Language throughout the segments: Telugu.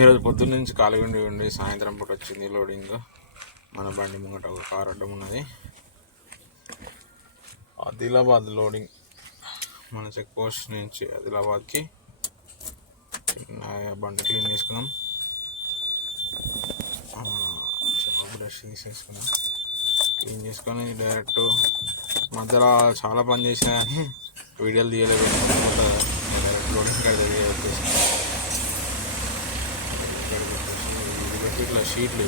ఈరోజు పొద్దున్న నుంచి ఖాళీగా ఉండి సాయంత్రం పూట వచ్చింది లోడింగ్. మన బండి ముంగట ఒక కార్ అడ్డం ఉన్నది. ఆదిలాబాద్ లోడింగ్ మన చెక్ పోస్ట్ నుంచి ఆదిలాబాద్కి బండి క్లీన్ చేసుకున్నాం. బ్రష్ తీసేసుకున్నాం, క్లీన్ చేసుకొని డైరెక్ట్ మధ్యలో చాలా పని చేసినా కానీ వీడియోలు తీయలేదు. డైరెక్ట్ లోడింగ్ కాడ వచ్చేసి ఇట్లా షీట్లు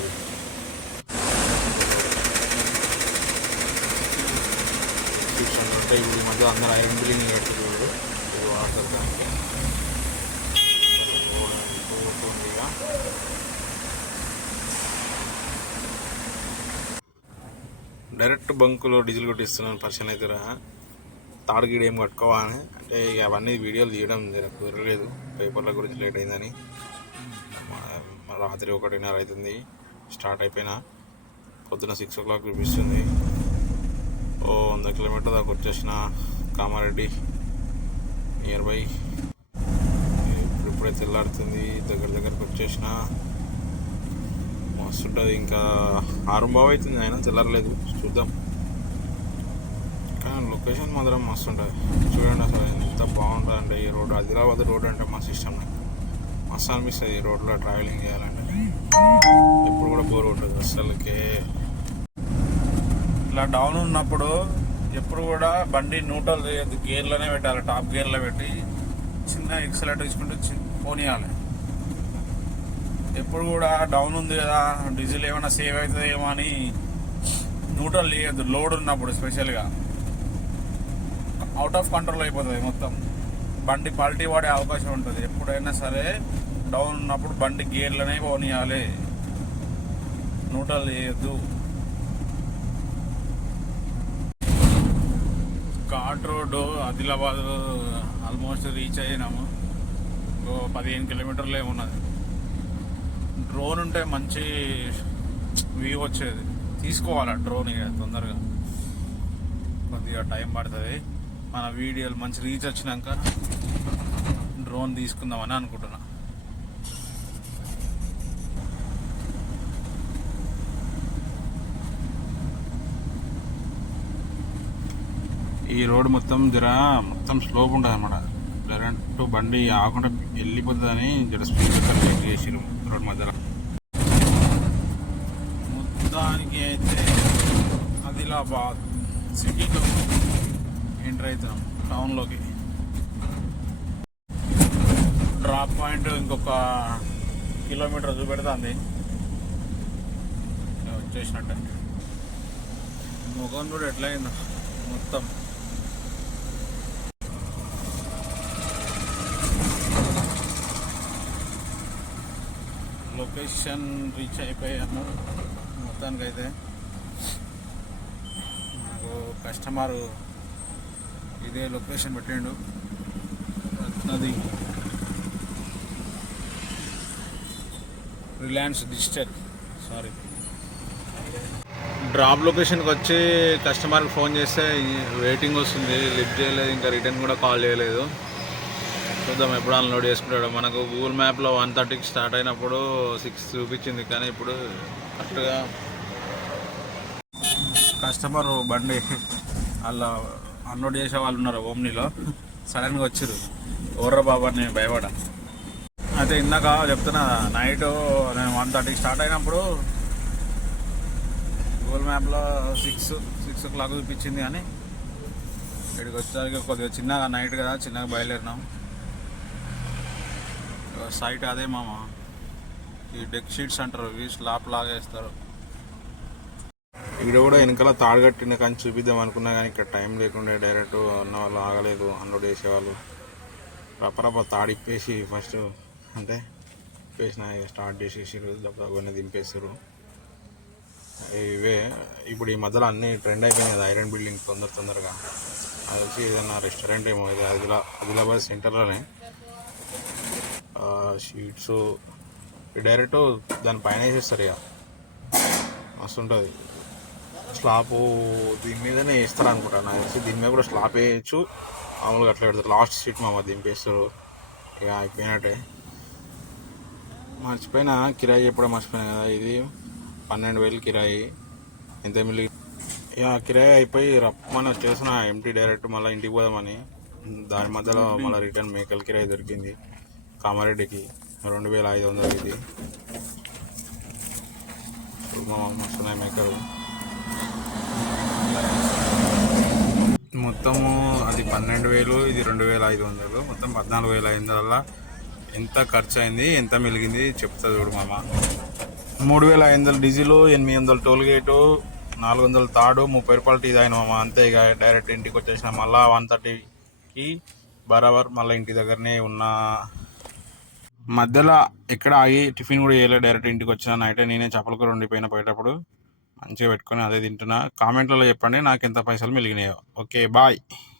ఉంటాయి. ఇప్పుడు ఈ మధ్య అందరూ ఐరన్ బిల్డింగ్ కట్టుకోరు, ఇది వాటర్ దానికి పోతుందిగా. డైరెక్ట్ బంకులో డీజిల్ కొట్టిస్తున్నాను. పర్సన్ అయితే తాడు గీడ ఏం కట్టుకోవాలని అంటే ఇక అవన్నీ వీడియోలు తీయడం కుదరలేదు, పేపర్ల గురించి లేట్ అయిందని. రాత్రి 1:30 అవుతుంది స్టార్ట్ అయిపోయినా. పొద్దున 6 o'clock చూపిస్తుంది. 100 కిలోమీటర్ దాకా వచ్చేసిన కామారెడ్డి నియర్ బై. ఇప్పుడే తెల్లారుతుంది, దగ్గరకు వచ్చేసిన. మస్తు ఉంటుంది. ఇంకా 6:15 అవుతుంది అయినా తెల్లారలేదు. చూద్దాం. కానీ లొకేషన్ మాత్రం మస్తు ఉంటుంది. చూడండి అసలు ఎంత బాగుంటుంది అంటే ఈ రోడ్. ఆదిలాబాద్ రోడ్ అంటే మస్తు ఇష్టం నాకు. మస్తు అనిపిస్తుంది ఈ రోడ్లో ట్రావెలింగ్ చేయాలంటే. ఎప్పుడు కూడా బోర్ ఉంటుంది అసలుకే. ఇట్లా డౌన్ ఉన్నప్పుడు ఎప్పుడు కూడా బండి న్యూట్రల్ చేయద్దు, గేర్లోనే పెట్టాలి. టాప్ గేర్లో పెట్టి చిన్న ఎక్సలేటర్ తీసుకుంటూ పోనీయాలి. ఎప్పుడు కూడా డౌన్ ఉంది కదా, డీజిల్ ఏమైనా సేవ్ అవుతుందేమో అని న్యూట్రల్ చేయొద్దు. లోడ్ ఉన్నప్పుడు స్పెషల్గా అవుట్ ఆఫ్ కంట్రోల్ అయిపోతుంది మొత్తం. బండి పల్టీ పడే అవకాశం ఉంటుంది. ఎప్పుడైనా సరే డౌన్ ఉన్నప్పుడు బండి గేర్లోనే పోనీయాలి, న్యూట్రల్ చేయొద్దు. Ghat road Adilabad almost reach అయినాము. 15 కిలోమీటర్లే ఉన్నది. డ్రోన్ ఉంటే మంచి వ్యూ వచ్చేది. తీసుకోవాలి డ్రోన్ ఇక తొందరగా. కొద్దిగా టైం పడుతుంది. మన వీడియోలు మంచి రీచ్ వచ్చినాక డ్రోన్ తీసుకుందామని అనుకుంటున్నా. ఈ రోడ్ మొత్తం స్లోప్ ఉంటుంది అన్నమాట. డైరెక్ట్ బండి ఆకుండా వెళ్ళిపోతుందని స్పీడ్ చేసిరు రోడ్ మధ్యలో. మొత్తానికి అయితే ఆదిలాబాద్ సిటీలో ఎంటర్ అవుతున్నాం, టౌన్లోకి. డ్రాప్ పాయింట్ ఇంకొక కిలోమీటర్ చూపెడుతుంది. వచ్చేసినట్టే. ముఖం కూడా ఎట్లా అయిందో మొత్తం. లొకేషన్ రీచ్ అయిపోయాము మొత్తానికైతే. నాకు కస్టమర్ ఇదే లొకేషన్ పెట్టిండు. అది రిలయన్స్ డిజిటల్. సారీ, డ్రాప్ లొకేషన్కి వచ్చి కస్టమర్కి ఫోన్ చేస్తే వెయిటింగ్ వస్తుంది, లిఫ్ట్ చేయలేదు. ఇంకా రిటర్న్ కూడా కాల్ చేయలేదు. చూద్దాం ఎప్పుడు అన్లోడ్ చేసుకుంటాడు. మనకు గూగుల్ మ్యాప్లో 1:30కి స్టార్ట్ అయినప్పుడు 6 చూపించింది, కానీ ఇప్పుడు కరెక్ట్గా కస్టమర్ బండి అలా అన్లోడ్ చేసే వాళ్ళు ఉన్నారు ఓమ్నీలో. సడన్గా వచ్చారు. ఓర్ర బాబా నేను భయపడా. అయితే ఇందాక చెప్తున్నా, నైట్ నేను 1:30కి స్టార్ట్ అయినప్పుడు గూగుల్ మ్యాప్లో 6 o'clock చూపించింది. కానీ ఇక్కడికి వచ్చేసరికి కొద్దిగా చిన్నగా నైట్ కదా, చిన్నగా బయలుదేరినాం. సైట్ అదే మామ, ఈ డెక్ షీట్స్ అంటారు, ఇవి స్లాప్ లాగా వేస్తారు. ఇక్కడ కూడా వెనకాల తాడు కట్టిన కానీ చూపిద్దాం అనుకున్నా కానీ ఇక్కడ టైం లేకుండా డైరెక్ట్ ఉన్న వాళ్ళు ఆగలేదు. అన్లోడ్ చేసేవాళ్ళు రపరప తాడిప్పేసి ఫస్ట్ అంటే వేసిన స్టార్ట్ చేసేసి అవన్నీ దింపేస్తారు. ఇవే ఇప్పుడు ఈ మధ్యలో అన్నీ ట్రెండ్ అయిపోయినాయి కదా, ఐరన్ బిల్డింగ్ తొందరగా. అది వచ్చి ఏదన్నా రెస్టారెంట్ ఏమో, ఇది ఆదిలాబాద్ సెంటర్లోనే. షీట్స్ డైరెక్ట్ దానిపైన వేసేస్తారు. ఇక మస్తు ఉంటుంది. స్లాబ్ దీని మీదనే వేస్తారు అనుకుంటా నాకు తెలిసి. దీని మీద కూడా స్లాబ్ వేయచ్చు, మామూలుగా అట్లా పెడతారు. లాస్ట్ సీట్ మామ దింపేస్తారు. ఇక అయిపోయినట్టే. మర్చిపోయినా కిరాయి చెప్పడం మర్చిపోయినా కదా, ఇది 12,000 కిరాయి. ఎంత మిగిలి ఇక కిరాయి అయిపోయి రమ్మని వచ్చేసిన ఎంటీ డైరెక్ట్ మళ్ళీ ఇంటికి పోదామని. దాని మధ్యలో మళ్ళీ రిటర్న్ మేకల కిరాయి దొరికింది కామారెడ్డికి 2,500. ఇది వస్తున్నాయి మేకలు మొత్తము. అది 12,000, ఇది 2,500, మొత్తం 14,500. ఎంత ఖర్చు అయింది ఎంత మిగిలింది చెప్తా చూడు మామ. 3,500 డీజిల్, 800 టోల్ గేటు, 400 తాడు, 30 రూపాయలు టీ తాగిన మామ. అంతే. ఇక డైరెక్ట్ ఇంటికి వచ్చేసిన. మళ్ళీ 1:30కి బరాబర్ మళ్ళీ ఇంటి దగ్గరనే ఉన్న. మధ్యలో ఎక్కడ ఆగి టిఫిన్ కూడా చేయలేదు, డైరెక్ట్ ఇంటికి వచ్చిన. నైటే నేనే చేపల కూర వండిపోయిన పోయేటప్పుడు, మంచిగా పెట్టుకొని అదే తింటున్నా. కామెంట్లలో చెప్పండి నాకు ఎంత పైసలు మిగిలినాయో. Okay bye.